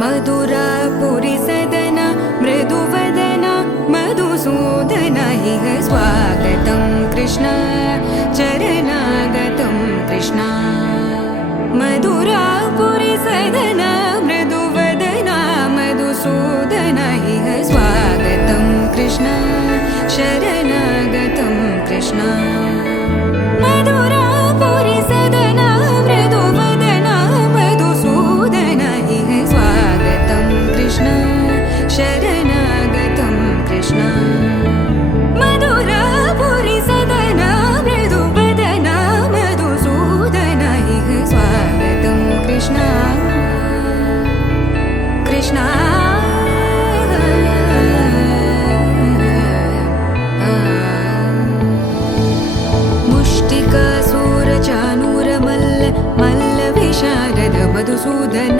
मधुरापुरी सदन मृदुवदन मधुसूदन इह स्वागतं कृष्ण चरणागतं कृष्ण मधुरापुरी सदन मृदुवदन मधुसूदन इह स्वागतं कृष्ण शरणागतं कृष्ण मधुरापुरी सदन मृदुवदन मधुसूदन इह स्वागतं कृष्ण शरणागतं कृष्ण मधुरापुरी सदन मृदुवदन मधुसूदन इह स्वागतं कृष्ण कृष्ण मधुसूदन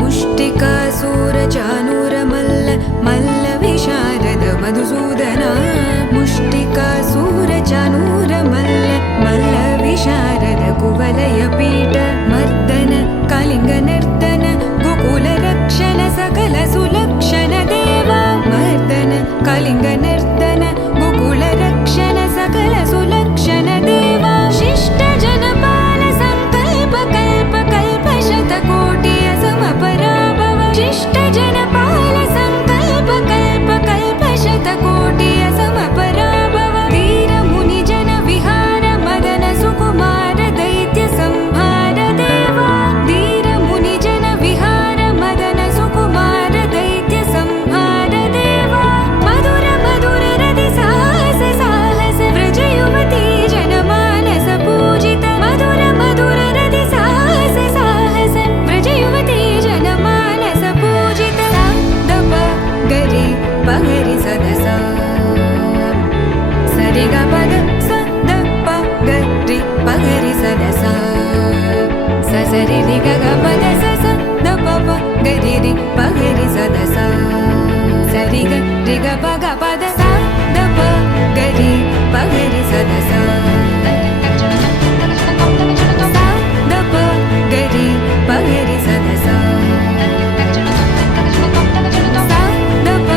मुष्टिकासुरचाणूरमल्ल मल्ल विशारद मधुसूदन मुष्टिकासुरचाणूरमल्ल मल्ल विशारद कुवलयपीठ मर्दन कलिङ्गनर्तन गोकुलरक्षण सकल सुलक्षण देवा मर्दन कलिङ्गनर्तन गोकुलरक्षण सकल सुलक्षण देवा शिष्ट जनपाल संकल्प कल्प कल्प शतकोटि असमपराभव शिष्ट जनपाल संकल्प कल्प कल्प शतकोटि असमपराभव वीर मुनि जन विहार मदन सुकुमार दैत्य संहार देवा वीर मुनि जन विहार मदन सुकुमार दैत्य संहार देवा मधुर मधुर रति साहस साहस व्रज युवती जनमानस पूजित मधुर मधुर रति साहस साहस व्रज युवती जनमानस पूजित दप गरि पगरि सदसा सरि ग पद स द प गरि पगरि सदसा स सरि रि ग ग पद स स द प प गरि रि पगरि सदसा सरि ग रि ग प ग पद स द प गरि पगरि सदसा द प गरि पगरि सदसा द प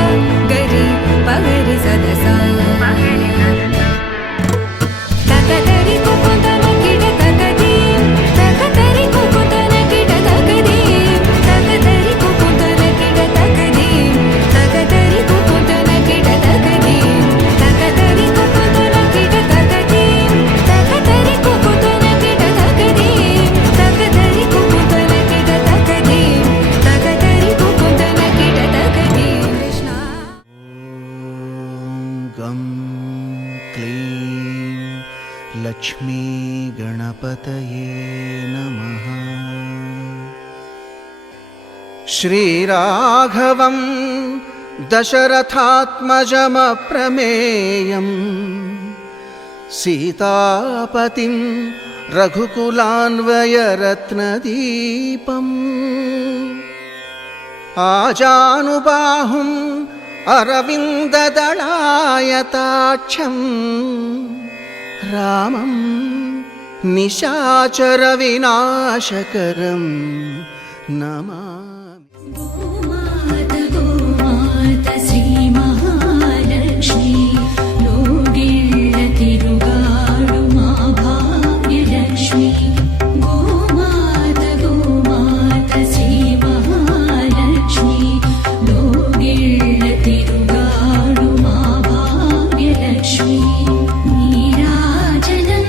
गरि पगरि सदसा तकदरि कुकुतन किड तकदीं तकदरि कुकुतन किड तकदीं तकदरि कुकुतन किड तकदीं तकदरि कुकुतन किड तकदीं तकदरि कुकुतन किड तकदीं तकदरि कुकुतन किड तकदीं तकदरि कुकुतन किड तकदीं तकदरि कुकुतन किड तकदीं कृष्ण गं क्लीं लक्ष्मी गणपतये नमः। श्रीराघवं दशरथात्मजमप्रमेयं सीतापतिं रघुकुलान्वयरत्नदीपम् आजानुबाहुम् अरविन्ददलायताक्षं रामं निशाचरविनाशकरं नमामि। गोमाता गोमाता श्री महालक्ष्मी लोगिल्ल तिरुगाडु मा भाग्यलक्ष्मी गोमाता गोमाता श्री महालक्ष्मी लोगिल्ल तिरुगाडु मा भाग्यलक्ष्मी नीराजनं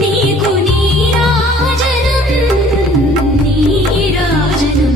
नीकु नीराजनं नीराजनं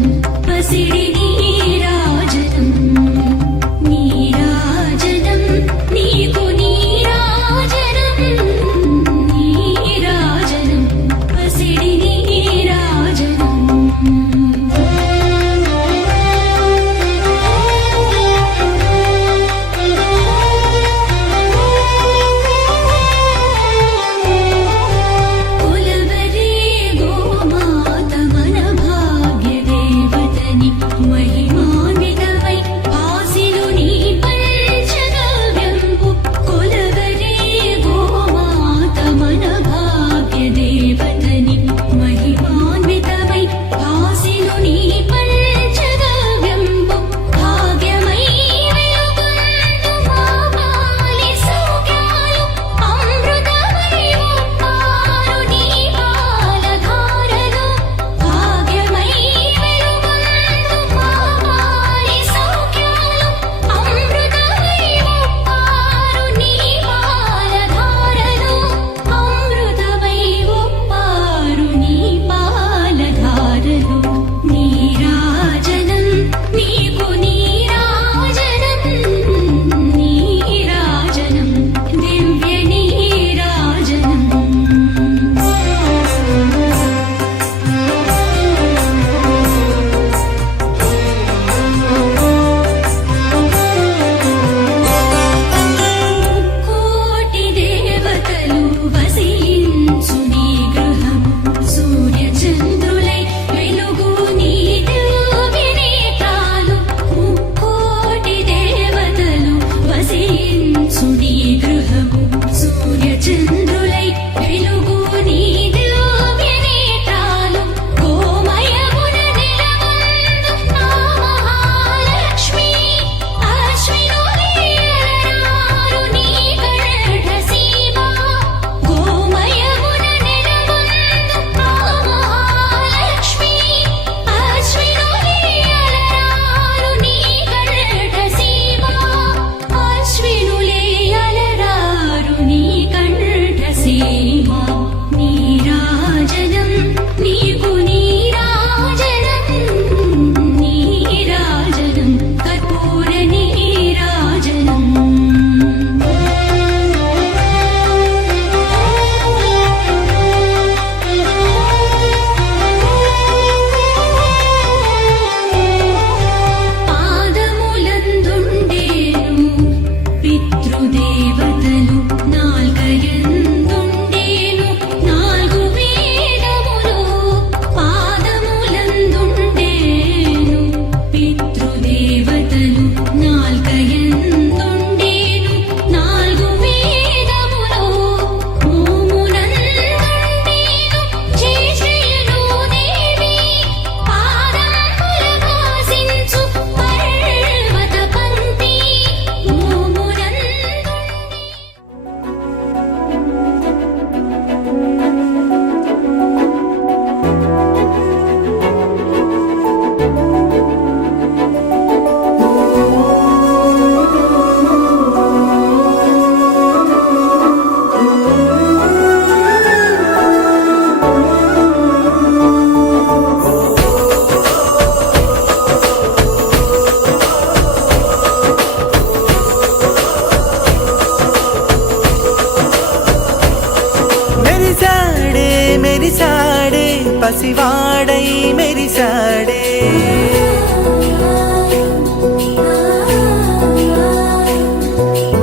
మెరిసాడే పసివాడై మెరిసాడే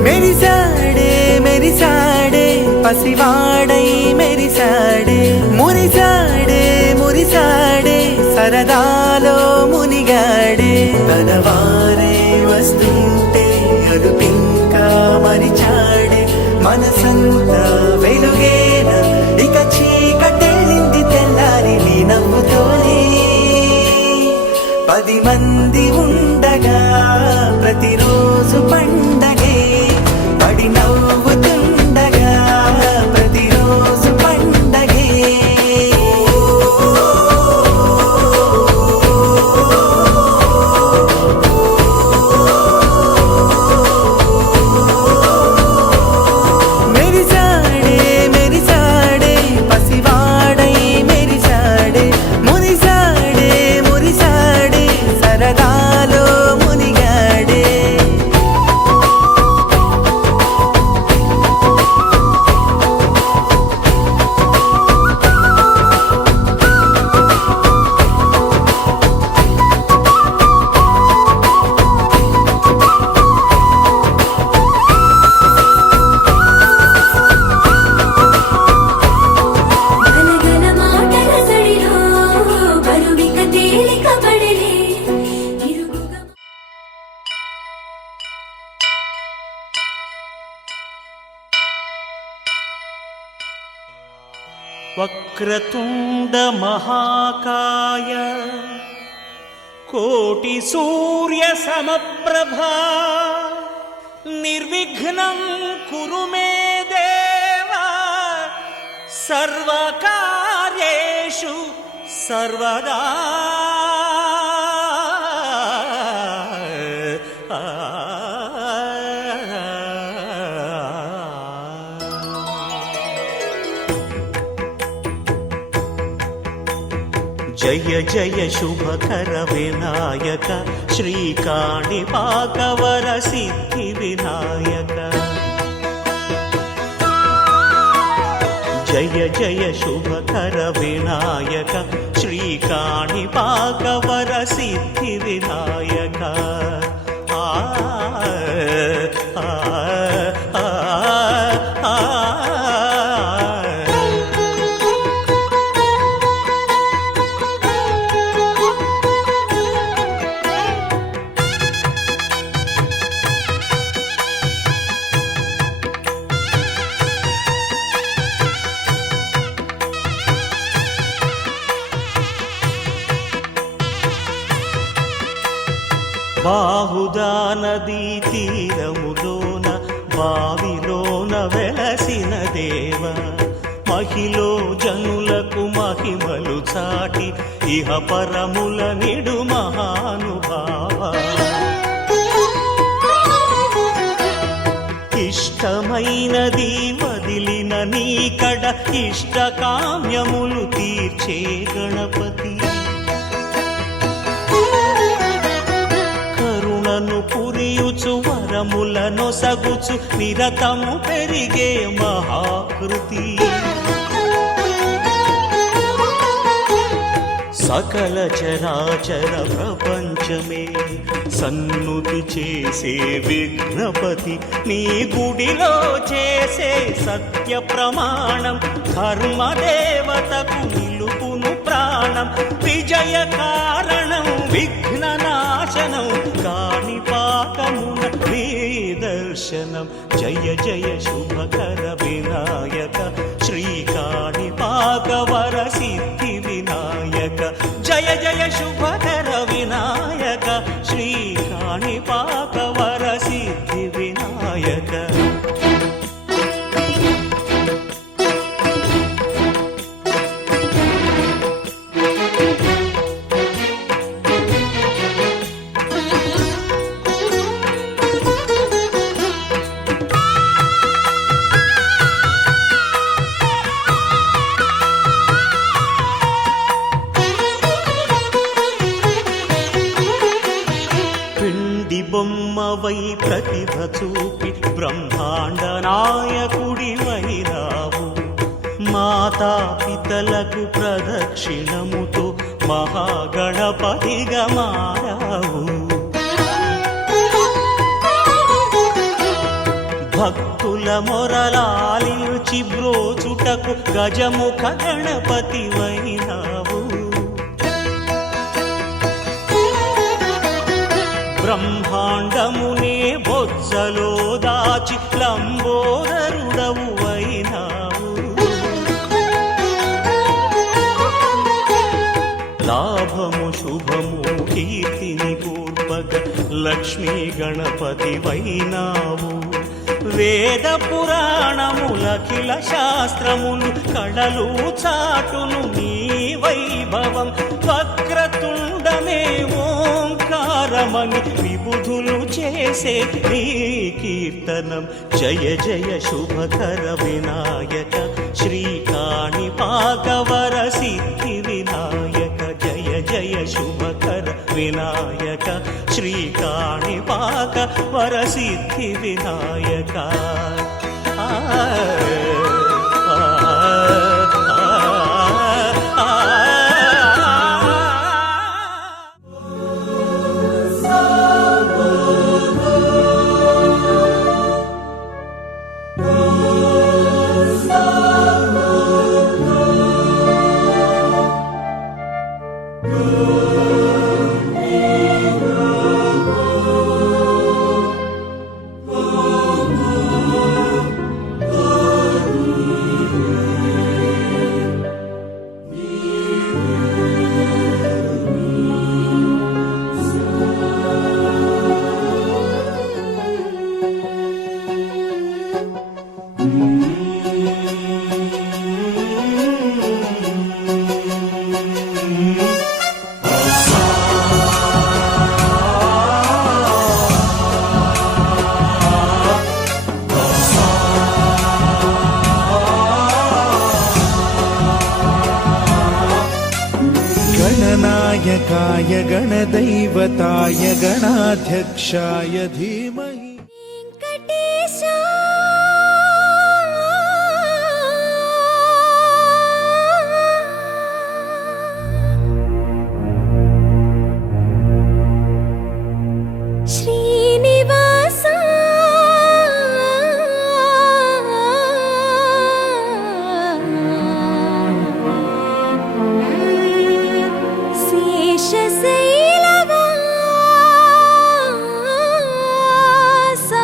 మెరిసాడే మెరిసాడే పసివాడై మెరిసాడే మురిసాడే మురిసాడే సరదాలో మునిగాడే తనవారే వస్తుంటే అరుపింకా మరిచాడే మనసంతా వెలుగేన ఇక చీకటెళ్ళింది తెల్లారి నీ నవ్వుతోనే 10 మంది ఉండగా ప్రతిరోజు పండగే పడి నవ్వుతుండగా ప్రతిరోజు పండగే మెరిసాడే మెరిసాడే పసివాడై మెరిసాడే మురిసాడే మురిసాడే సరదాలో మునిగాడే గలగల మాటల సడిలో బరువిక తేలిక పడలే ఇరుకుగా వక్రతుండ మహాకాయ కోటి సూర్య సమప్రభా నిర్విఘ్నం కురు మే దేవా సర్వకార్యేషు సర్వదా జయ జయ శుభకర వినాయక శ్రీకాణిపాకవర సిద్ధి వినాయక జయ జయ శుభకర వినాయక శ్రీకాణిపాకవర సిద్ధి వినాయక ఆ ఆ ఆ ఆ బాహుదా నదీ తీరములోన బావిలోన వెలసిన దేవ మహిలో జనులకు మహిమలు చాటి ఇహ పరముల నిడు మహానుభావ ఇష్టమైనది వదిలిన నీకడ ఇష్ట కామ్యములు తీర్చే గణపతి కరుణను పురియుచు వరములను సగుచు నిరతము పెరిగే మహాకృతి సకల చరాచర ప్రపంచమే సన్నుతి చేసే విఘ్నపతి నీ గుడిలో చేసే సత్య ప్రమాణం ధర్మదేవతకు నిలుపును ప్రాణం విజయ కారణం విఘ్న నాశనం కాణిపాకమున నీ దర్శనం జయ జయ శుభకర వినాయక శ్రీకాణిపాకవర సిద్ధి వినాయక జయ జయ శుభకర వినాయక శ్రీకాణిపాకవర సిద్ధి వినాయక మాతాపితలకు ప్రదక్షిణముతో మహాగణపతిగా మారావు. భక్తుల మొరలాలించి బ్రోచుటకు గజముఖ గణపతివైనావు. బ్రహ్మాండమునే బొజ్జలో దాచి లంబోదరుడవు అయినావు. లాభము శుభము కీర్తిని కూర్పగ లక్ష్మీ గణపతివైనావు. వేద పురాణములఖిల శాస్త్రములు కళలు చాటును నీ వైభవం. వక్రతుండమే ఓంకారమని విబుధులు చేసే నీ కీర్తనం. జయ జయ శుభకర వినాయక శ్రీకాణిపాకవర సిద్ధి వినాయక. జయ జయ శుభకర వినాయక శ్రీకాణిపాక వరసిద్ధి వినాయక. गणनायकाय गणदैवताय गणाध्यक्षाय धीमहि. వెంకటేశా శ్రీనివాసా శేషశైలవాసా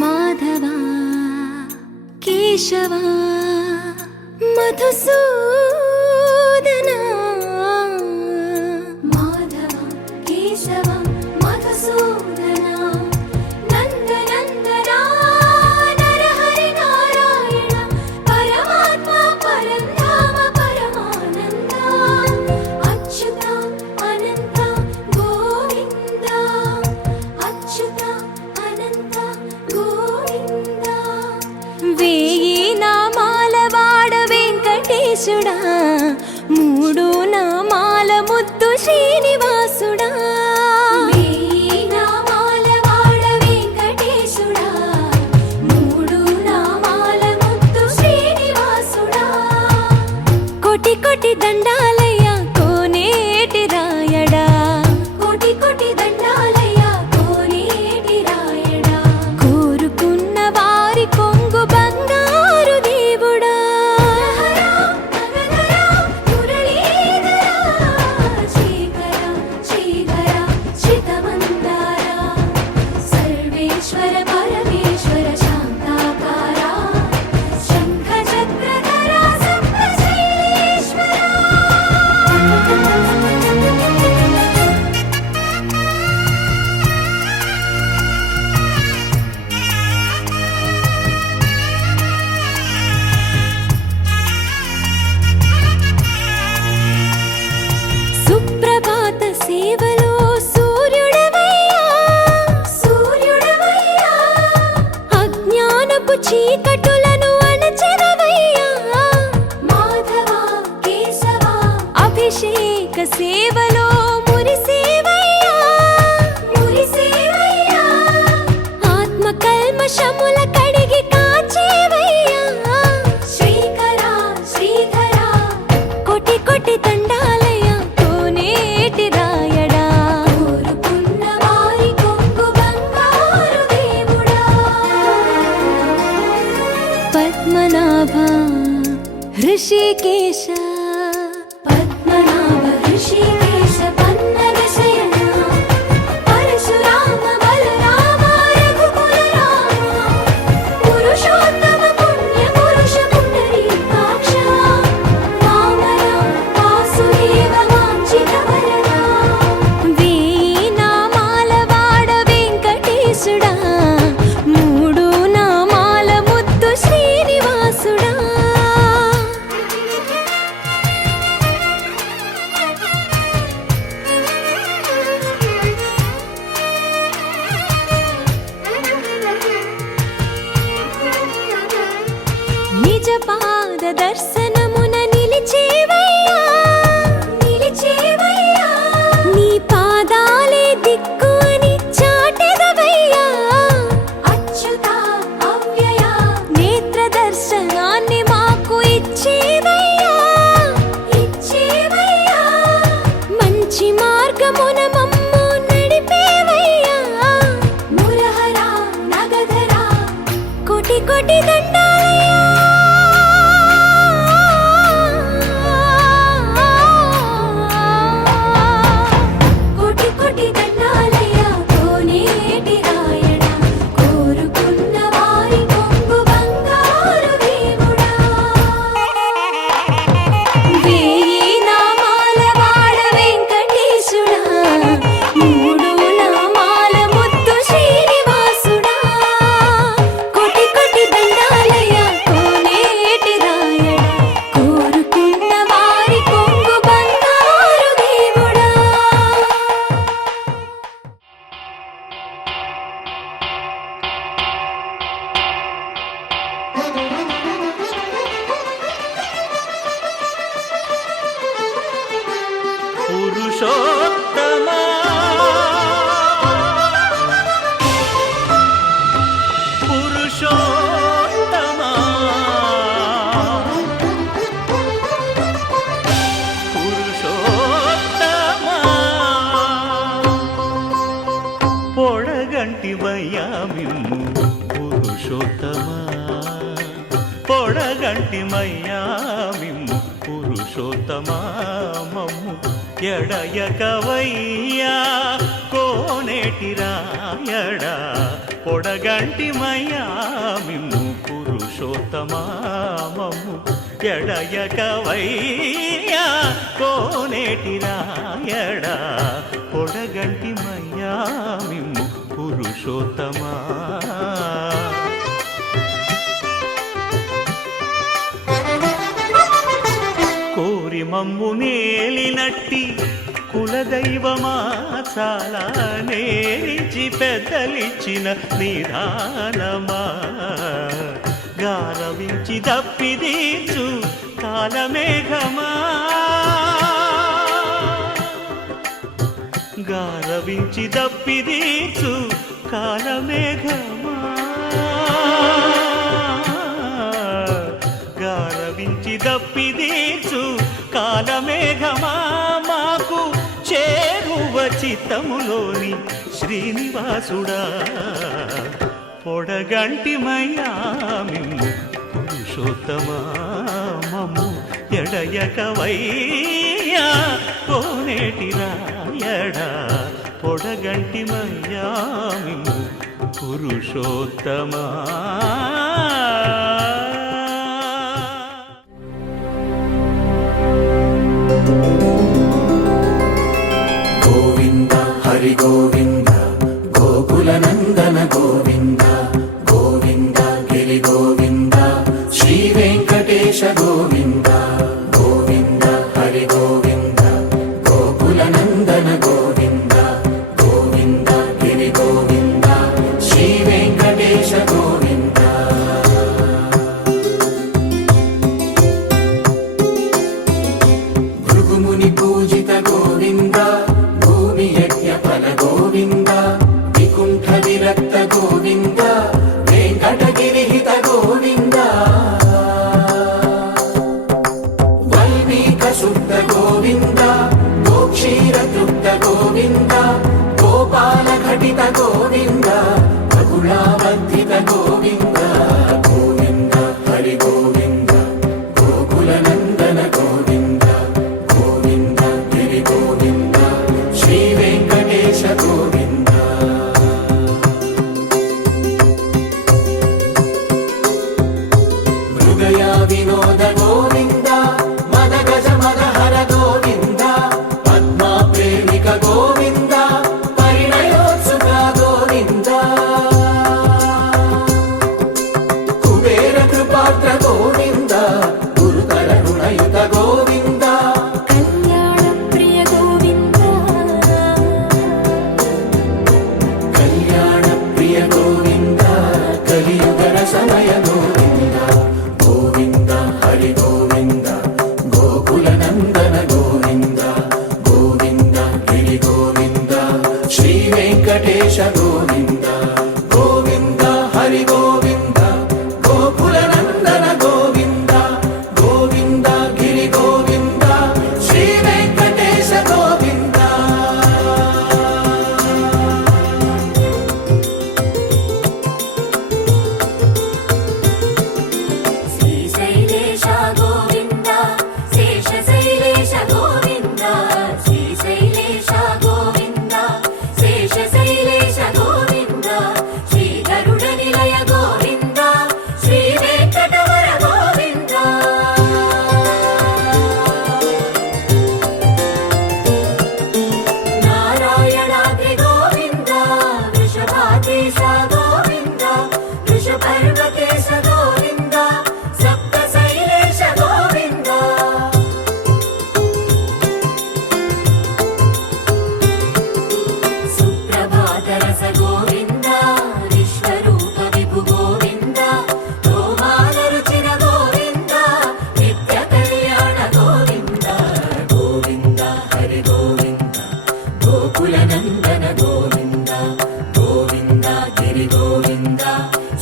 మాధవా కేశవా మధుసూదనా. మాధవా కేశవా మధుసూదనా నందనందనా నరహరి నారాయణ పరమాత్మ పరంధామ పరమానంద అచ్యుత అనంత గోవింద అచ్యుత అనంత గోవింద. వేయి నామాల వాడ వెంకటేశుడా మూడు నామాల ముద్దు శ్రీనివాసుడా. వేయి నామాల వాడ వెంకటేశుడా మూడు నామాల ముద్దు శ్రీనివాసుడా. కోటి కోటి దండాలయ్యా కోనేటి రాయడా. కోటి కోటి దండాలయ్యా కోనేటి రాయడా. కోరుకున్న వారి కొంగు బంగారు దేవుడా. సర్వేశ్వర పరమేశ్వర శాంతాకార శంఖ చక్రధర సప్తశైలేశ్వర. సుప్రభాత సేవలో సూర్యుడవయ్యా సూర్యుడవయ్యా. అజ్ఞానపు చీకటులను అణచెదవయ్యా. మాధవా కేశవా అభిషేక సేవలో మురిసేవయ్యా మురిసేవయ్యా. ఆత్మ కల్మషముల కడిగి కాచేవయ్యా శ్రీకరా శ్రీధరా కోటి కోటి దండాలయ్యా కోనేటి రాయడా కోరుకున్న వారి కొంగు బంగారు దేవుడా పద్మనాభ హృషికేశ పద్మనాభ హృషికేశ పన్నగ శయన పరశురామ బలరామ రఘుకుల రామ పురుషోత్తమ పుణ్య పురుష పుండరీకాక్ష వామన వాసుదేవ వాంఛిత వరద వేయి నామాల వాడ వెంకటేశుడా మూడు నామాల ముద్దు శ్రీనివాసుడా నిజ పాద దర్శనమున నిలిచేవయ్యా నిలిచేవయ్యా నీ పాదాలే దిక్కు అని చాటెదవయ్యా అచ్యుత అవ్యయ నేత్ర దర్శనాన్ని మాకు ఇచ్చేవయ్యా ఇచ్చేవయ్యా మంచి మార్గమున మమ్ము నడిపేవయ్యా మురహర నగధర కోటి కోటి దండాలయ్యా కోటి కోటి దండాలయ్యా కోనేటి రాయడా కోరుకున్న వారి కొంగు బంగారు దేవుడా వేయి నామాల వాడ వెంకటేశుడా మూడు నామాల ముద్దు శ్రీనివాసుడా కోటి కోటి దండాలయ్యా కోనేటి రాయడా కోరుకున్న వారి కొంగు బంగారు దేవుడా పురుషోత్తమా పురుషోత్తమా పురుషోత్తమా పొడగంటి మయ్యామిమ్ము పురుషోత్తమా పొడగంటి మయ్యామిమ్ము పురుషోత్తమా మమ్ము ఎడయకవయ్యా కోనేటి రాయడా పొడగంటి మయ్యామిమ్ము పురుషోత్తమా మమ్ము ఎడయకవయ్యా కోనేటి రాయడా పొడగంటి మయ్యామిమ్ము పురుషోత్తమా కోరి మమ్ము నేలినట్టి కులదైవమా చాలా నేరిచి పెద్దలిచ్చిన నిదానమా గారవించి దప్పిదీచు కాలమేఘమా గారవించి దప్పిదీచు కాలమేఘమా గారవించి దప్పిదీచు కాలమేఘమా మాకు చేరువ చిత్తములోని శ్రీనివాసుడా పొడగంటి మయ్యామిమ్ము పురుషోత్తమా మమ్ము ఎడయకవయ్యా కోనేటి రాయడా పొడగంటి మయ్యామిమ్ము పురుషోత్తమా గోవింద హరి గోవింద గోకుల నందన గోవింద గోవింద గిరి గోవింద శ్రీ వెంకటేశ గోవింద గోవింద హరి గోవింద గోకుల నందన గోవింద గోవింద గిరి గోవింద శ్రీ వెంకటేశ గోవింద భృగుముని పూజిత గోవింద భూమి యజ్ఞ ఫల గోవింద వికుంఠ విరక్త గోవింద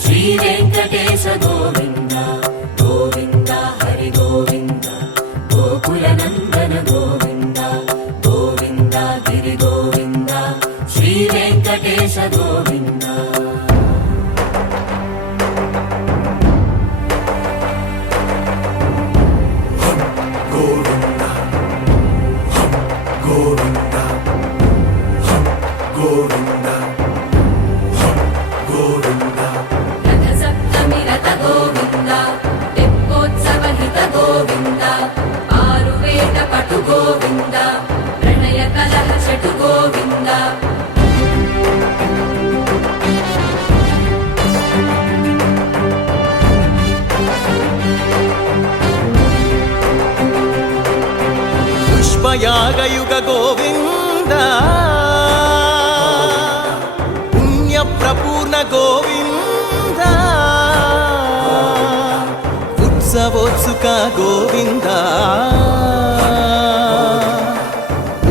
శ్రీ వెంకటేశ గోవింద గోవింద హరి గోవింద గోకుల నందన గోవింద గోవింద గిరి గోవింద శ్రీ వెంకటేశ గోవింద పుష్పయాగయుగ గోవింద పుణ్యప్రపూర్ణ గోవింద ఉత్సవోత్సుక గోవింద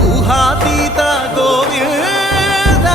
ఊహాతీత గోవింద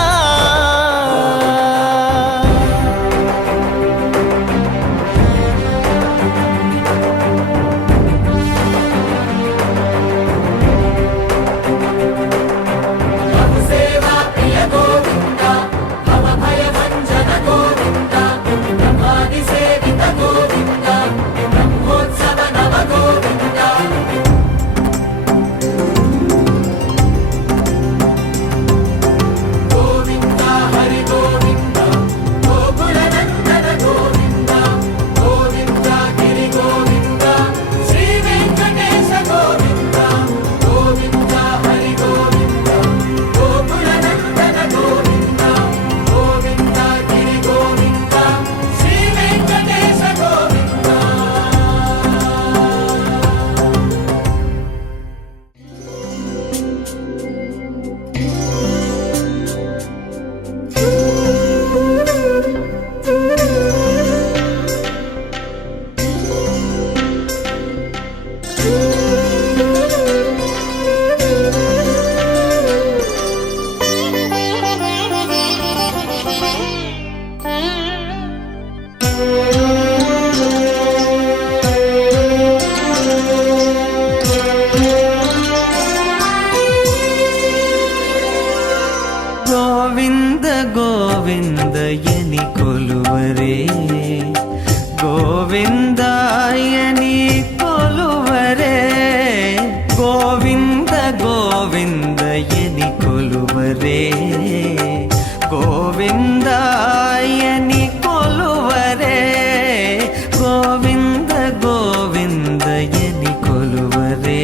గోవింద గోవిందయని కొలువరే గోవిందాయని కొలువరే గోవింద గోవిందయని కొలువరే గోవిందాయని కొలువరే గోవింద గోవిందయని కొలువరే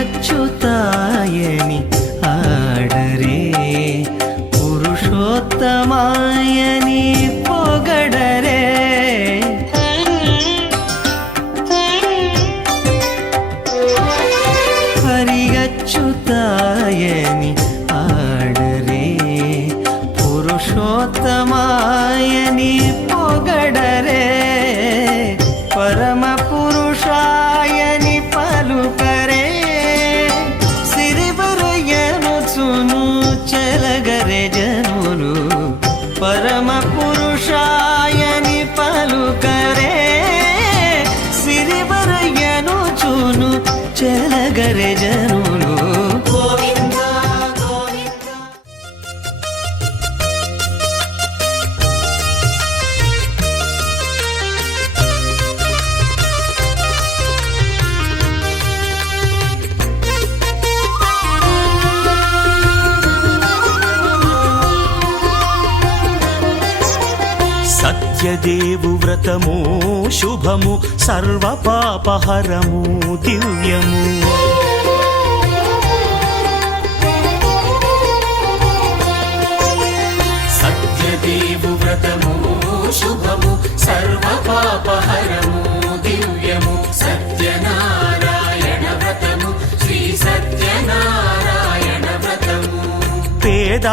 అచ్యుతాయని ఆడరే పురుషోత్తమాయని పొగడరే హరి అచ్యుతాయని ఆడరే పురుషోత్తమాయని పొగడరే పరమ పురుషాయని పలుకరే చెలగరే జనులు పరమ పురుషాయని పలుకరే సిరివరయను చూను చెలగరే జనులు గోవింద గోవింద సత్యదేవు వ్రతము శుభము సర్వ పాపహరము దివ్యము సత్యదేవు వ్రతము శుభము సర్వ పాపహరము దివ్యము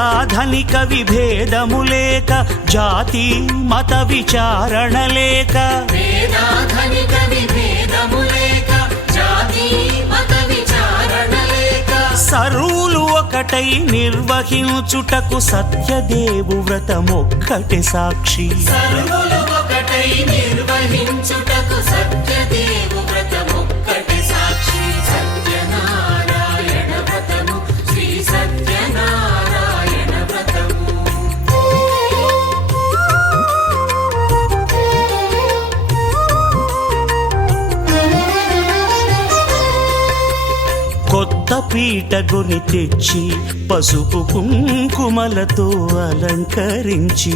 పేదాధనిక విభేదము లేక జాతి మత విచారణ లేక వేదాధనిక విభేదము లేక జాతి మత విచారణ లేక సర్వులు ఒకటై నిర్వహించుటకు సత్యదేవు వ్రతమొక్కటి సాక్షి సర్వులు ఒకటై నిర్వహించుటకు సత్యదేవు వ్రతమొక్కటి సాక్షి సత్యనారాయణ వ్రతము శ్రీ సత్యనారాయణ వ్రతము కొత్త పీట కొని తెచ్చి పసుపు కుంకుమలతో అలంకరించి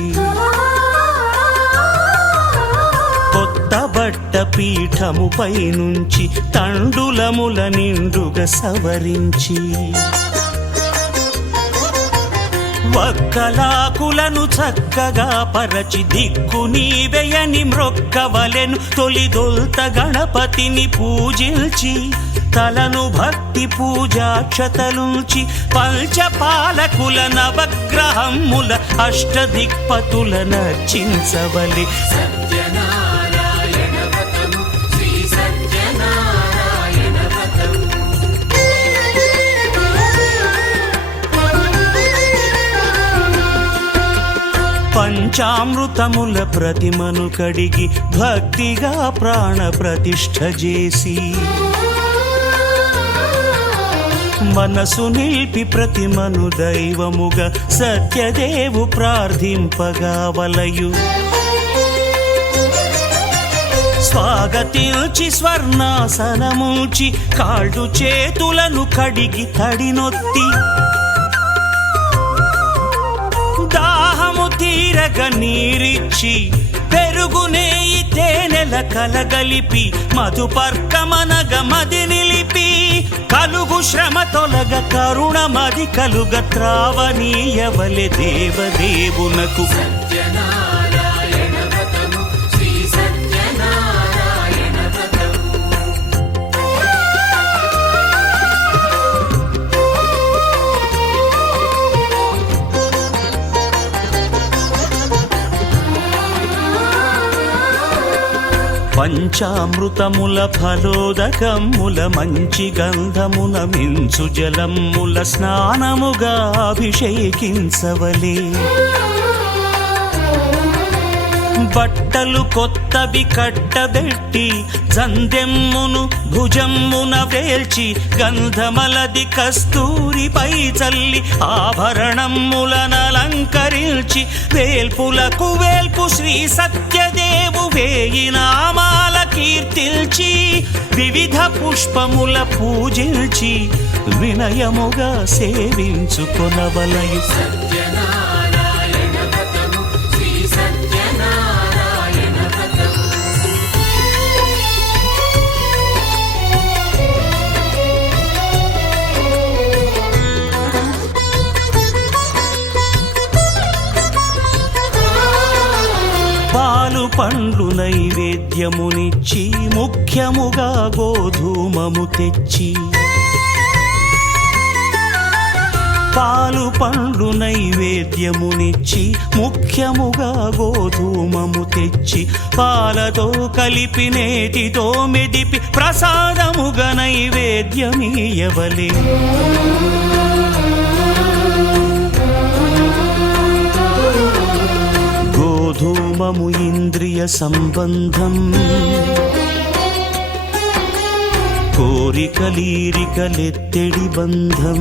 కొత్త బట్ట పీఠముపై నుంచి తండులముల నిండుగా సవరించి వక్కలాకులను చక్కగా పరచి దిక్కు నీవెయని మ్రొక్కవలెను తొలిదొల్త గణపతిని పూజించి తలను భక్తి పూజాక్షతలుంచి పంచపాలకుల నవగ్రహముల అష్టదిక్పతుల నర్చించవలె సత్యనారాయణ వ్రతము శ్రీ సత్యనారాయణ వ్రతము పంచామృతముల ప్రతిమను కడిగి భక్తిగా ప్రాణ ప్రతిష్ఠ చేసి మనసు నిలిపి ప్రతిమను దైవముగా సత్యదేవు ప్రార్థింపగా వలయు స్వాగతించి స్వర్ణాసనముంచి కాళ్ళు చేతులను కడిగి తడినొత్తి దాహము తీరగ నీరిచ్చి పెరుగు నెయ్యి తేనెల కలగలిపి మధుపర్కమనగ మది నిలిపి కలుగు శ్రమ తొలగ కరుణ మది కలుగ త్రావనీయవలె దేవదేవునకు సత్యనారాయణ వ్రతము శ్రీ సత్యనారాయణ వ్రతము పంచామృతముల ఫలోదకముల మంచి గంధమున మించు జలముల స్నానముగా అభిషేకించవలే బట్టలు కొత్తవి కట్టబెట్టి జందెమ్మును భుజమ్మున వేల్చి గంధమలది కస్తూరిపై చల్లి ఆభరణములనలంకరించి వేల్పులకు వేల్పు శ్రీ సత్యదేవు వేయి నామాల కీర్తిల్చి వివిధ పుష్పముల పూజించి వినయముగా సేవించుకొనవలయు సత్యనారాయణ వ్రతము శ్రీ సత్యనారాయణ వ్రతము పాలు పండ్లు నైవేద్యమునిచ్చి ముఖ్యముగా గోధూమము తెచ్చి పాలు పండ్లు నైవేద్యమునిచ్చి ముఖ్యముగా గోధూమము తెచ్చి పాలతో కలిపి నేతితో మెదిపి ప్రసాదముగా నైవేద్యమీయవలే గోధూమము ఇంద్రియ సంబంధం కోరికలీరికలెత్తెడి బంధం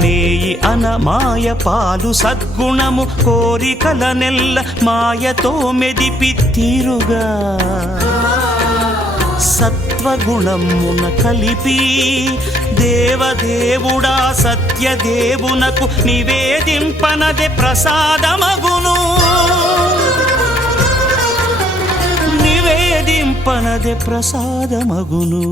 నేయి అనమాయ పాలు సద్గుణము కోరికల నెల్ల మాయతో మెదిపి తీరుగా సత్వగుణమున కలిపి దేవదేవుడా సత్యదేవునకు నివేదింపనదే ప్రసాదమగును నివేదింపనదే ప్రసాదమగును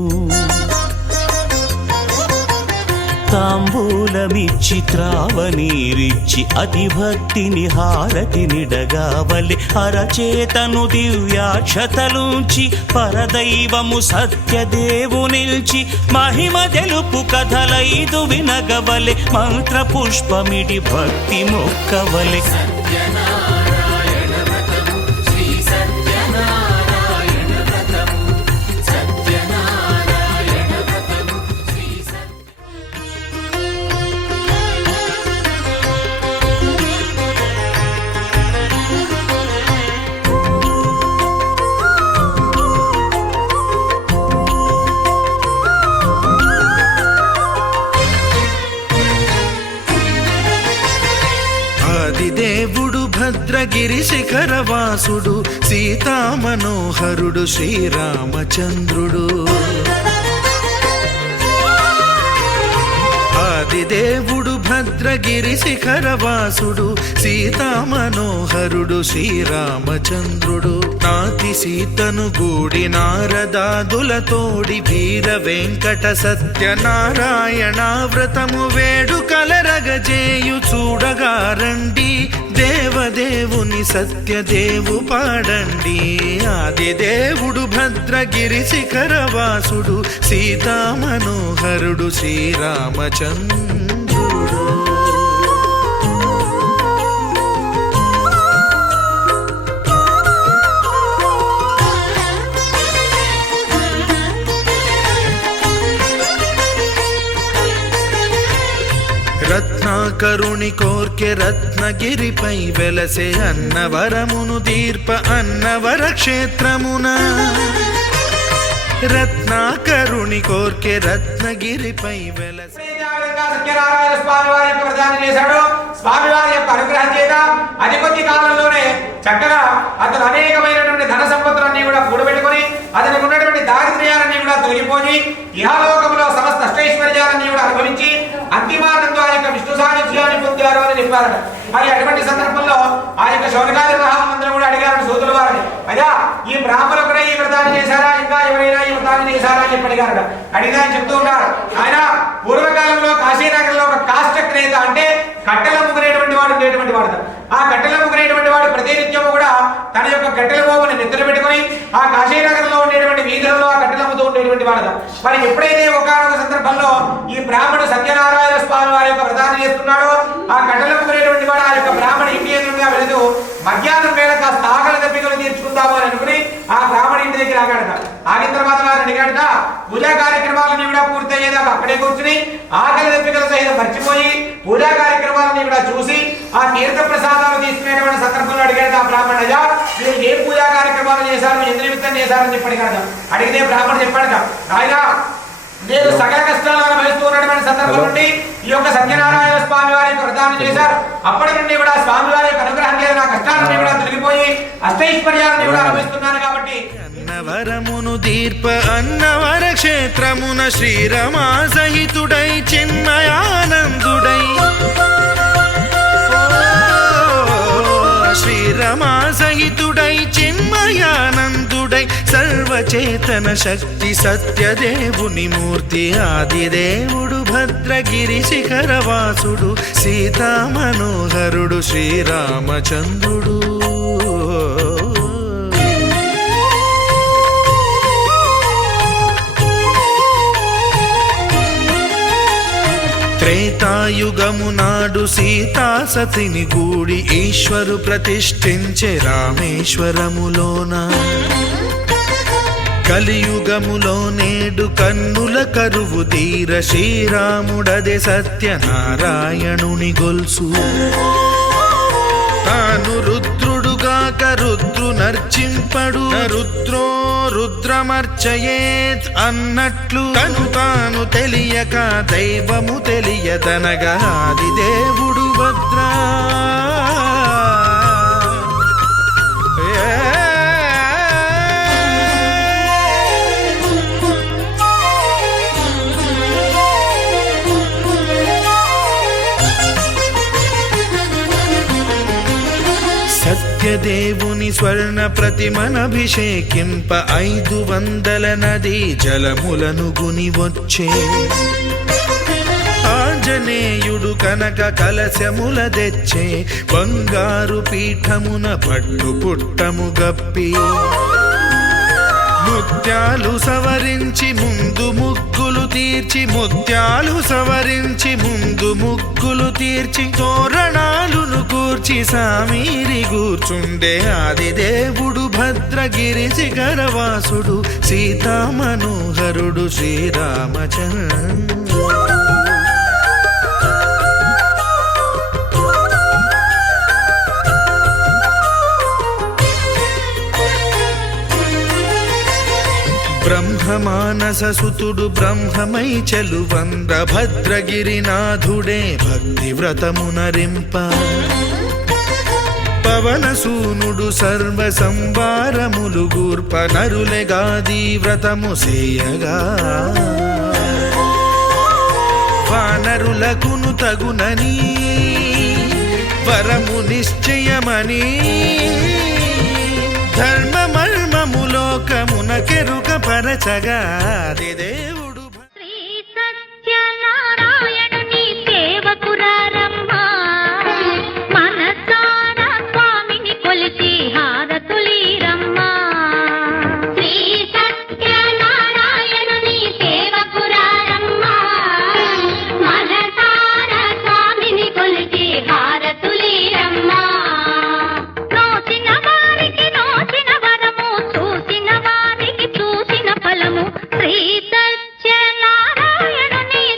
తాంబూలమిచ్చి త్రావనీరిచ్చి అతి భక్తిని హారతినిడగావలె అరచేతను దివ్యాక్షతలుంచి పరదైవము సత్యదేవు నిల్చి మహిమ తెలుపు కథలైదు వినగవలె మంత్ర పుష్పమిడి భక్తి మొక్కవలె సత్యనారాయణ వ్రతము శ్రీ సత్యనారాయణ వ్రతము సత్యనారాయణ వ్రతము శ్రీ ఆదిదేవుడు భద్రగిరి శిఖరవాసుడు సీతామనోహరుడు శ్రీరామచంద్రుడు ఆదిదేవుడు భద్రగిరి శిఖరవాసుడు సీతామనోహరుడు శ్రీరామచంద్రుడు నాతి సీతను గూడి నారదాదులతోడి వీర వెంకట సత్యనారాయణ వ్రతము వేడుకలరగజేయు చూడగారండి దేవదేవుని సత్యదేవు పాడండి ఆదిదేవుడు భద్రగిరి శిఖరవాసుడు సీతామనోహరుడు శ్రీరామచంద్రుడు రత్నాకరుని కోర్కె రత్నగిరిపై వెలసే అన్నవరమును దీర్ప అన్నవర క్షేత్రమున రత్నాకరుని కోర్కె రత్నగిరిపై వెలసే సత్యనారాయణ స్వామి వారి యొక్క ప్రదానం చేశాడు. స్వామి వారి యొక్క అనుగ్రహం చేత అతి కొద్ది కాలంలోనే చక్కగా అతను అనేకమైనటువంటి ధన సంపత్తులన్నీ కూడా కూడబెట్టుకొని అతనికి ఉన్నటువంటి దారిద్ర్యాలన్నీ కూడా తొలగిపోయి ఇహలోకంలో సమస్త అష్టైశ్వర్యాలన్నీ కూడా అనుభవించి అంతిమానందో ఆ యొక్క విష్ణు సాన్నిధ్యాన్ని పొందారు అని చెప్పారట. మరి అటువంటి సందర్భంలో ఆ యొక్క శౌనకాది మహామంత్రులు కూడా అడిగారు సోదరుల వారిని, అయ్యా ఈ బ్రాహ్మణులు కూడా ఈ వ్రతాన్ని చేశారా, ఇంకా ఎవరైనా ఈ వ్రతాన్ని చేశారా అని చెప్పి అడిగారట. అడిగినా అని చెప్తూ ఉన్నారు, ఆయన పూర్వకాలంలో కాశీనగరంలో ఒక కాష్టక్రేత అంటే కట్టెల ముగ్గునేటువంటి వాడు ఉండేటువంటి వాడు. ఆ కట్టెల ముగ్గునేటువంటి వాడు ప్రతినిత్యము కూడా తన యొక్క కట్టెల మోగుని నెత్తలు పెట్టుకుని ఆ కాశీనగరంలో ఉండేటువంటి వీధులలో ఆ కట్టెలు అమ్ముతూ ఉండేటువంటి వాడు. మరి ఎప్పుడైతే ఒకనొక సందర్భంలో ఈ బ్రాహ్మణుడు సత్యనారాయణ స్వామి వారి యొక్క వ్రతాన్ని చేస్తున్నాడో ఆ కట్టెల ముగ్గునేటువంటి వాడు ఆ యొక్క బ్రాహ్మణ ఇంటి ఎదురుగా వెళుతూ మధ్యాహ్నం వేళ కాస్త ఆకలి దప్పికలు తీర్చుకుందాము అని అనుకుని ఆ బ్రాహ్మణ ఇంటి దగ్గర ఆగాడట. ఆగిన తర్వాత వారు అడిగాడట, పూజా కార్యక్రమాలన్నీ కూడా పూర్తయ్యేదాకా అక్కడే కూర్చుని ఆకలి దప్పికల సహితం మర్చిపోయి పూజా కార్యక్రమాలని కూడా చూసి ఆ తీర్థ ప్రసాదాలు తీసుకునేటువంటి సందర్భంలో అడిగాడు ఆ బ్రాహ్మణయ్య, మీరు ఏ పూజా కార్యక్రమాలు చేశారు, ఎందుకు నిమిత్తం చేశారని చెప్పి అడిగాడు. అడిగితే బ్రాహ్మణుడు చెప్పాడట, ఆయన నేను సకల కష్టాలు అనుభవిస్తూ ఉన్నటువంటి సందర్భం నుండి ఈ యొక్క సత్యనారాయణ స్వామి వారి యొక్క వ్రతాన్ని చేశారు. అప్పటి నుండి కూడా స్వామి వారి యొక్క అనుగ్రహం చేత నా కష్టాలన్నీ కూడా తొలగిపోయి అష్టైశ్వర్యాన్ని కూడా అనుభవిస్తున్నాను కాబట్టి అన్నవరమును దీర్ప అన్నవర క్షేత్రమున శ్రీరమా సహితుడై చిన్మయానందుడై శ్రీరమా సహితుడై చిన్మయానందుడై సర్వచేతన శక్తి సత్యదేవుని మూర్తి ఆదిదేవుడు భద్రగిరి శిఖరవాసుడు సీతామనోహరుడు శ్రీరామచంద్రుడు త్రేతాయుగము నాడు సీతా సతిని గూడి ఈశ్వరు ప్రతిష్ఠించే రామేశ్వరములోన కలియుగములో నేడు కన్నుల కరువు తీర శ్రీరాముడదే సత్యనారాయణుని గొల్సు తాను రుద్రుడుగాక రుద్రు నర్చింపడు రుద్రో రుద్రమర్చయేత్ అన్నట్లు తను తాను తెలియక దైవము తెలియదనగా ఆదిదేవుడు భద్రా సత్యదేవుని స్వర్ణ ప్రతిమనభిషేకింప 500 నదీ జలములను గుని వచ్చే ఆ ఆంజనేయుడు కనక కలశముల తెచ్చే బంగారు పీఠమున పట్టు పుట్టము గప్పి ముత్యాలు సవరించి ముందు ముగ్గులు తీర్చి ముత్యాలు సవరించి ముందు ముగ్గులు తీర్చి తోరణాలును కూర్చి సామీరి కూర్చుండే ఆదిదేవుడు భద్రగిరి శిఖరవాసుడు సీతామనోహరుడు శ్రీరామచంద్ర. బ్రహ్మమానససుతుడు బ్రహ్మమై చెలువంద భద్రగిరినాథుడే భక్తి వ్రతమునరింప పవనసూనుడు సర్వ సంవారములు గూర్ప నరులెగాది వ్రతము సేయగా వానరులకును తగునని వరము నిశ్చయమని ధర్మ మర్మములోకమున కెరుక పరచగా దేవుడు. శ్రీ సత్యనారాయణుని సేవకురారమ్మా మనసారా స్వామిని కొలిచి హారతులీరమ్మా. శ్రీ సత్యనారాయణుని సేవకురారమ్మా మనసారా స్వామిని కొలిచి హారతులీరమ్మా. నోచిన వారికి నోచిన వరము చూసిన వారికి చూసిన ఫలము. శ్రీ సత్యనారాయణుని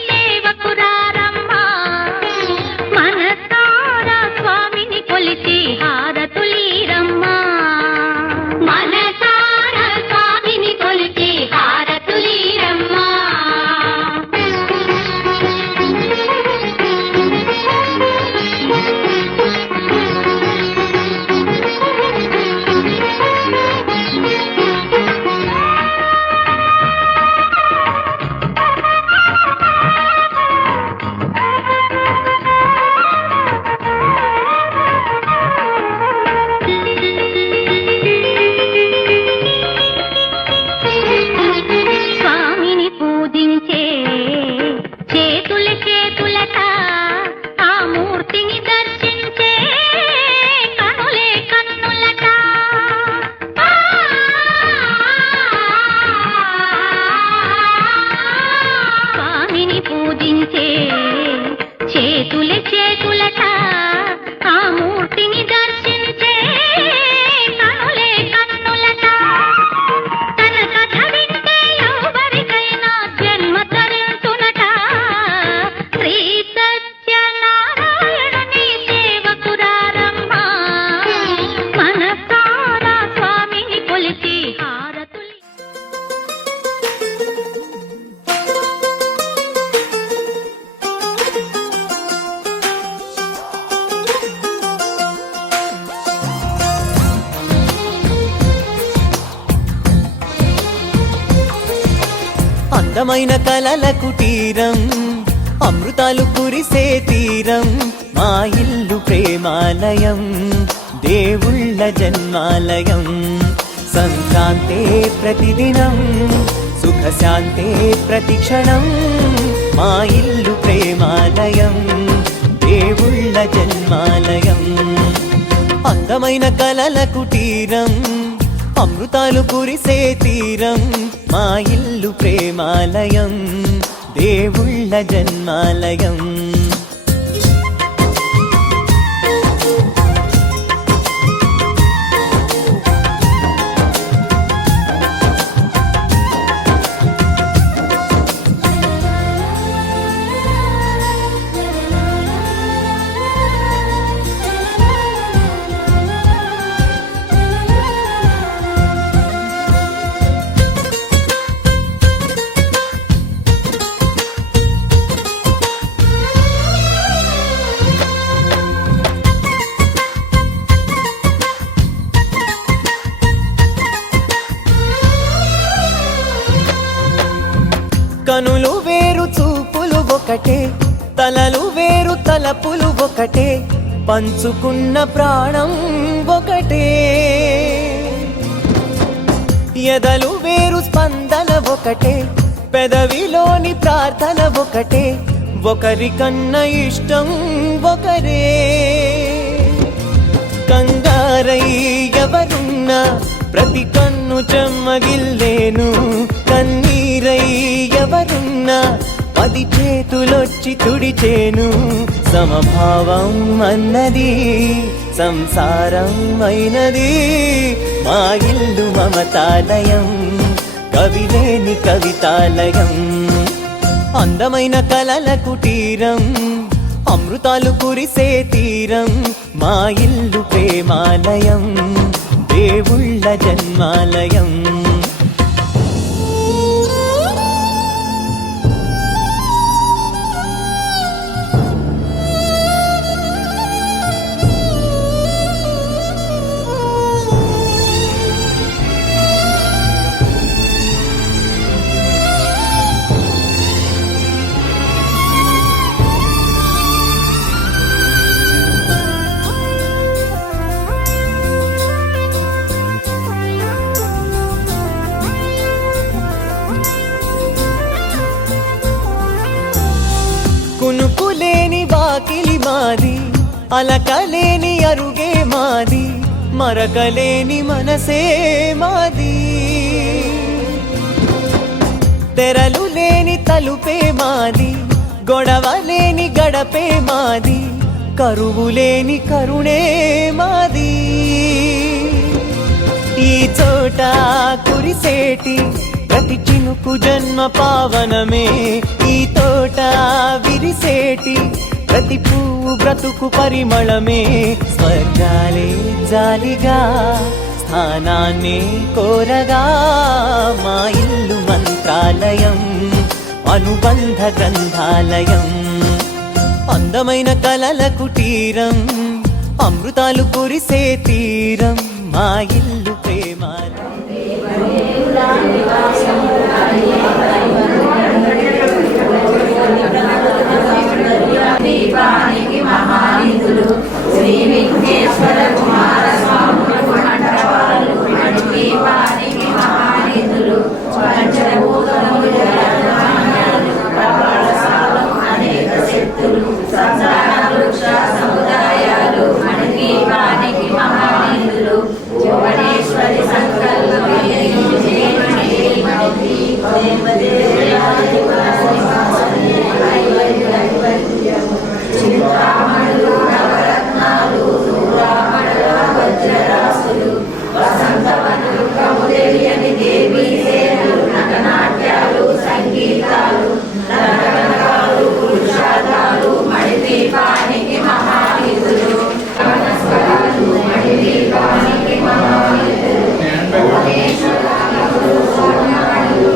సేవకురారమ్మా మనసారా స్వామిని కొలిచి హారతులీరమ్మా. మనసారా స్వామిని కొలిచి హారతులీరమ్మా. స్వామిని పూజించే చేతుల చేతులట ఆ మూర్తిని దర్శించే కనులే కన్నులట. స్వామిని పూజించే చేతుల చేతులట ఆ మూర్తిని దర్శించే కనులే కన్నులట. తన కథ వింటే ఎవరికైనా జన్మ తరించునట. శ్రీ సత్యనారాయణుని సేవకురారమ్మా మనసారా స్వామిని కొలిచి హారతులి. అందమైన కలల కుటీరం అమృతాలు కురిసే తీరం మా ఇల్లు ప్రేమాలయం దేవుళ్ళ జన్మాలయం. సంక్రాంతే ప్రతిదినం సుఖశాంతే ప్రతిక్షణం మా ఇల్లు ప్రేమాలయం దేవుళ్ళ జన్మాలయం. అందమైన కలల కుటీరం అమృతాలు కురిసే తీరం మా ఇల్లు ప్రేమాలయం దేవుళ్ళ జన్మాలయం. కనులు వేరు చూపులు ఒకటే తలలు వేరు తలపులు ఒకటే పంచుకున్న ప్రాణం ఒకటే. ఎదలు వేరు స్పందన ఒకటే పెదవిలోని ప్రార్థన ఒకటే ఒకరికన్నా ఇష్టం ఒకరే. కంగారై ఎవరున్నా ప్రతి కన్ను చెమ్మగిల్లేను, కన్నీరై ఎవరున్నా 10 చేతులొచ్చి తుడిచేను. సమభావం అన్నది సంసారం అయినది, మా ఇల్లు మమతాలయం, కవిలేని కవితాలయం. అందమైన కలల కుటీరం, అమృతాలు కురిసే తీరం, మా ఇల్లు ప్రేమాలయం, దేవుళ్ళ జన్మాలయం. కునుకులేని వాకిలి మాది, అలకలేని అరుగే మాది, మరకలేని మనసే మాది. తెరలు లేని తలుపే మాది, గొడవలేని గడపే మాది, కరువులేని కరుణే మాది. ఈ చోట కురిసేటి ప్రతి చినుకు జన్మ పావనమే, ఈ తోట విరిసేటి ప్రతి పువ్వు బ్రతుకు పరిమళమే. స్వర్గాలే జాలిగా స్థానాన్ని కోరగా, మా ఇల్లు మంత్రాలయం, అనుబంధ గ్రంథాలయం. అందమైన కలల కుటీరం, అమృతాలు కురిసే తీరం, మా ఇల్లు ప్రేమాలయం. దీపానికి మహానిధులు శ్రీ విఘ్నేశ్వర కుమార స్వాములు మండపాలు, దీపానికి మహానిధులు పంచభూతములు, అనేక శక్తులు, సంతాన వృక్ష సముదాయాలు, దీపానికి మహానిధులు భువనేశ్వరి సంకల్పం. చింతామణులు, నవరత్నాలు, సూరామణుల వజ్రరాసులు, వసంతవనులు, కముదెలియని దేవీ సేనలు, నటనాట్యాలు, సంగీతాలు, నరకనకాలు, పురుషార్థాలు, మణిదీపానికి మహానిధులు. వనస్పతాలు, మణిదీపానికి మహానిధులు. భువనేశ్వరులు, స్వర్ణమణులు,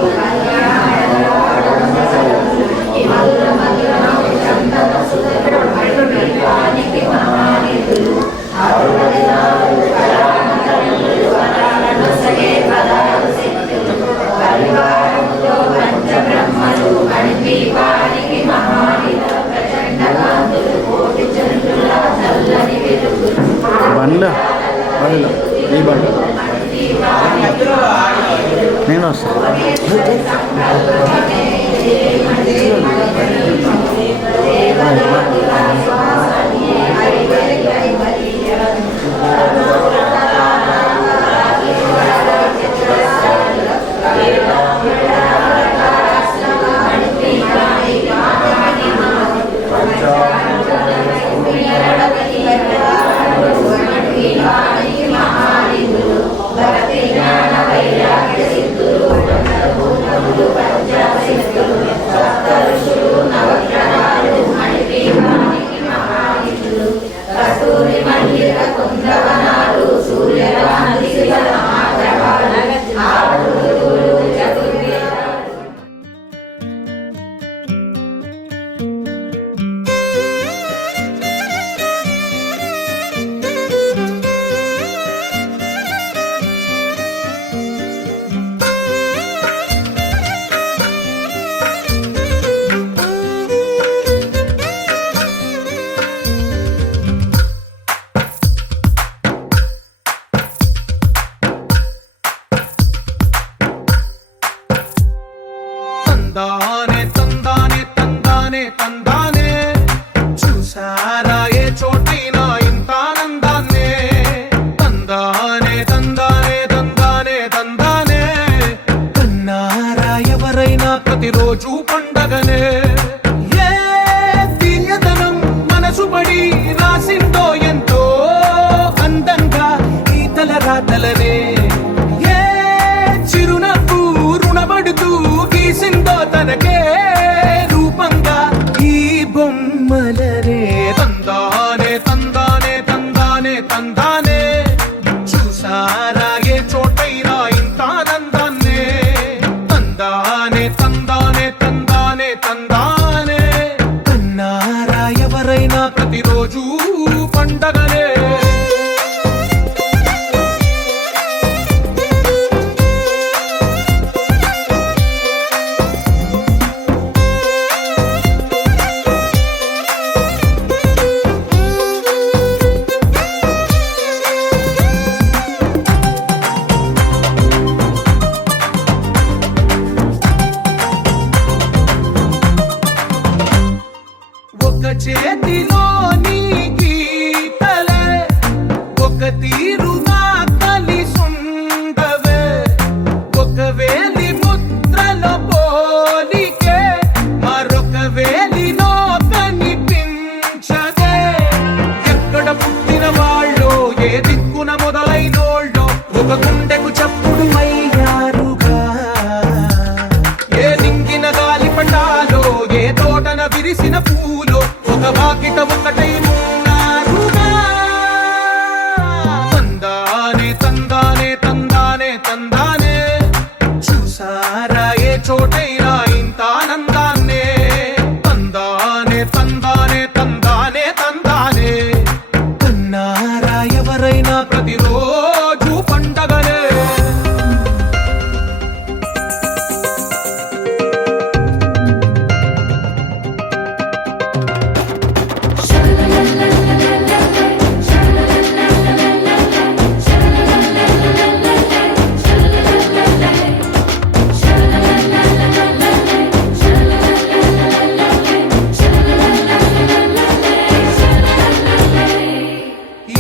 దీపానికి మహానిధులు. పరివారముతో పంచబ్రహ్మలు, మణిదీపానికి మహానిధులు. ప్రచండ కాంతులు, కోటి చంద్రుల చల్లని వెలుగులు. నేను వస్తాను. పంచాశక్తులు, సప్త ఋషులు, నవగ్రహాలు, మణిదీపానికి ప్రతిరోజు పండగనే. ఏ తీయదనం మనసు పడి రాసిందో ఎంతో అందంగా ఈ తల రాతలనే. ఏ చిరునవ్వు రుణపడుతూ గీసిందో తనకే రూపంగా ఈ బొమ్మలనే. తందానే తందానే తందానే తందానే చూసారా ఏ చోటైనా ఇంత ఆనందాన్నే. తందానే తందానే తందానే తందానే కన్నారా ఎవరైనా ప్రతిరోజు పండగనే. ఒక చేతిలో నీ గీతలే ఒక తీరుగా కలిసుండవే. ఒక వేలి ముద్రలో పోలికే మరొక వేలిలో కనిపించదే. ఎక్కడ పుట్టిన వాళ్ళో ఏ దిక్కున మొదలైనోళ్ళో ఒక గుండెకు చప్పుడు అయ్యారుగా. ఏ నింగిన గాలి పటాలో ఏ తోటన విరిసిన పూలో ఒక వాకిట ఒకటై ఉన్నారుగా. తందానే తందానే తందానే తందానే చూసారా ఏ చోటైనా ఇంత ఆనందాన్నే. తందానే తందానే తందానే తందానే కన్నారా ఎవరైనా ప్రతిరోజు పండగనే.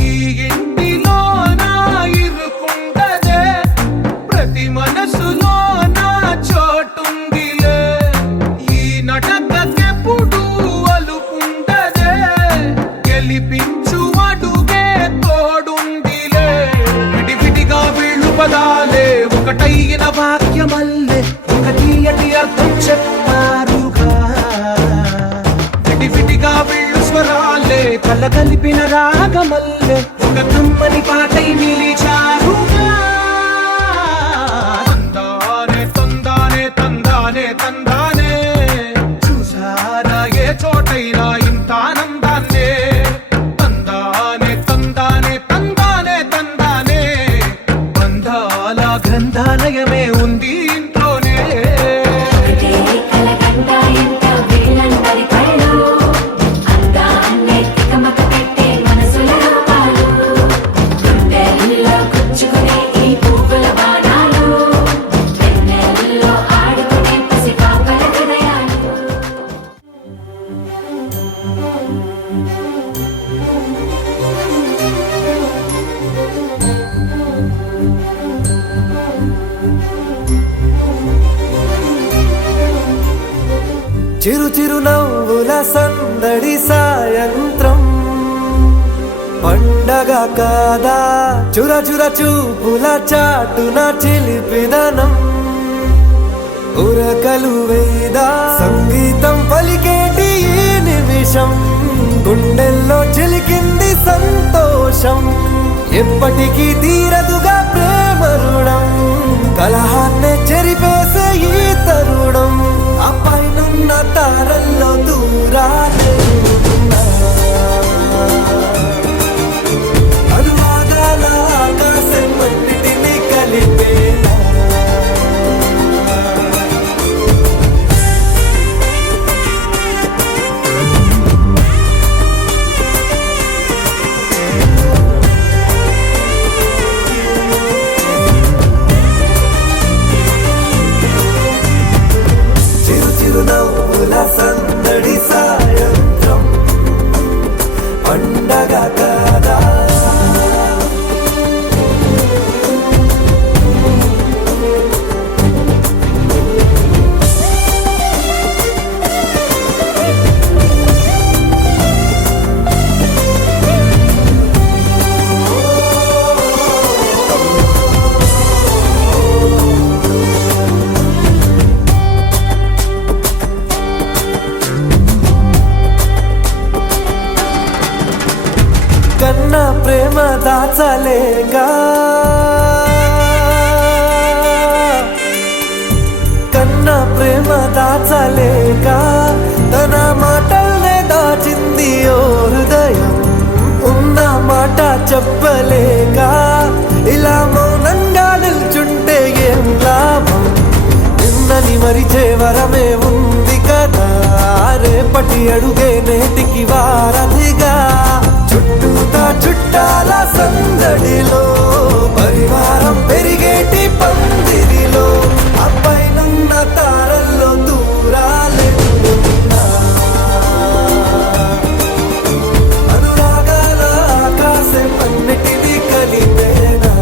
ఈ ఇంటిలో నా ఇరుకుండదే ప్రతి మనసులో నా చోటుందిలే. ఈ నటకెప్పుడు అలుకుండదే గెలిపించు అడుగే తోడుందిలే. విడివిడిగా వీళ్ళు పదాలే ఒకటైన వాక్యమల్లే ఒక తీయటి అర్థం చెప్పారుగా. విడివిడిగా వీళ్ళు స్వరాలే కలగలిపిన రాగమల్లే ఒక కమ్మని పాటై నిలిచారుగా. తందానే తందానే తందానే తందానే చూసారా ఏ చోటైనా ఇంత ఆనందాన్నే. తందానే తందానే తందానే తందానే బంధాల గ్రంథాలయమే ఉంది ఇంట్లోనే. చిరు చిరు నవ్వుల సందడి సాయంత్రం పండగ కాదా. చుర చుర చూపుల చాటున చిలిపిదనం ఉరకలు వేదా. సంగీతం పలికేటి ఈ నిమిషం గుండెల్లో చిలికింది సంతోషం. ఎప్పటికీ తీరదుగా ప్రేమ రుణం కలహాన్నే చెరిపేసే ఈ తరుణం. ఆ పైనున్న తారల్లో దూరాలే అనువాదాల ఆకాశం అన్నిటినీ కలిపేలా. చిరు చిరు నవ్వుల సందడి సాయం దాచలేక కన్నా ప్రేమ దాచలేక తన మాటల్నే దాచింది ఓ హృదయం ఉన్న మాట చెప్పలేక ఇలా మౌనంగా నిల్చుంటే ఏం లాభం నిన్నని మరిచే వరమే ఉంది కదా రేపటి అడుగే నేటికి వారధిగా చుట్టూతా చుట్టాల సందడిలో పరివారం పెరిగేటి పందిరిలో అబ్బాయినున్న తారల్లో దూరాలెన్నున్నా అనురాగాల ఆకాశం అన్నిటినీ కలిపేనా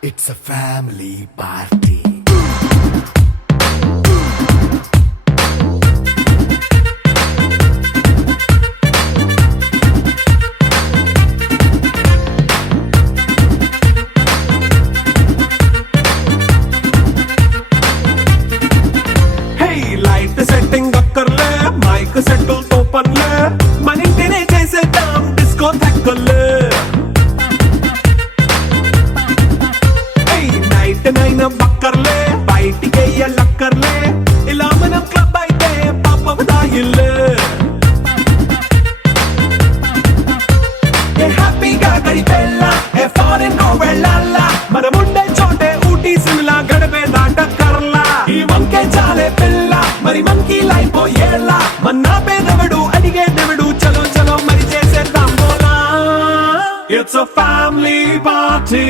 It's a family party. Hey, light setting akkarle, mic settle to panle, manintine chesedam disco thakkale. నైన బక్కర్లే బయటికి లక్కర్లే ఇలా మనం క్లబ్ అయితే పాపం దాయిల్లే ఏ హ్యాపీగా గడిపెల్లా ఏ ఫారెన్ నో వెళ్ళాలా మనముండే చోటే ఊటీ సిమ్లా గడిపే దాటక్కర్లా ఈ వంకే చాలే పిల్ల మరి మంకీ లైఫ్ ఏళ్ళ మన్నా పేదవడు అడిగేదెవడు చలో చలో మరి చేసేద్దాం బోలా It's a family party.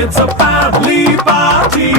It's a family party.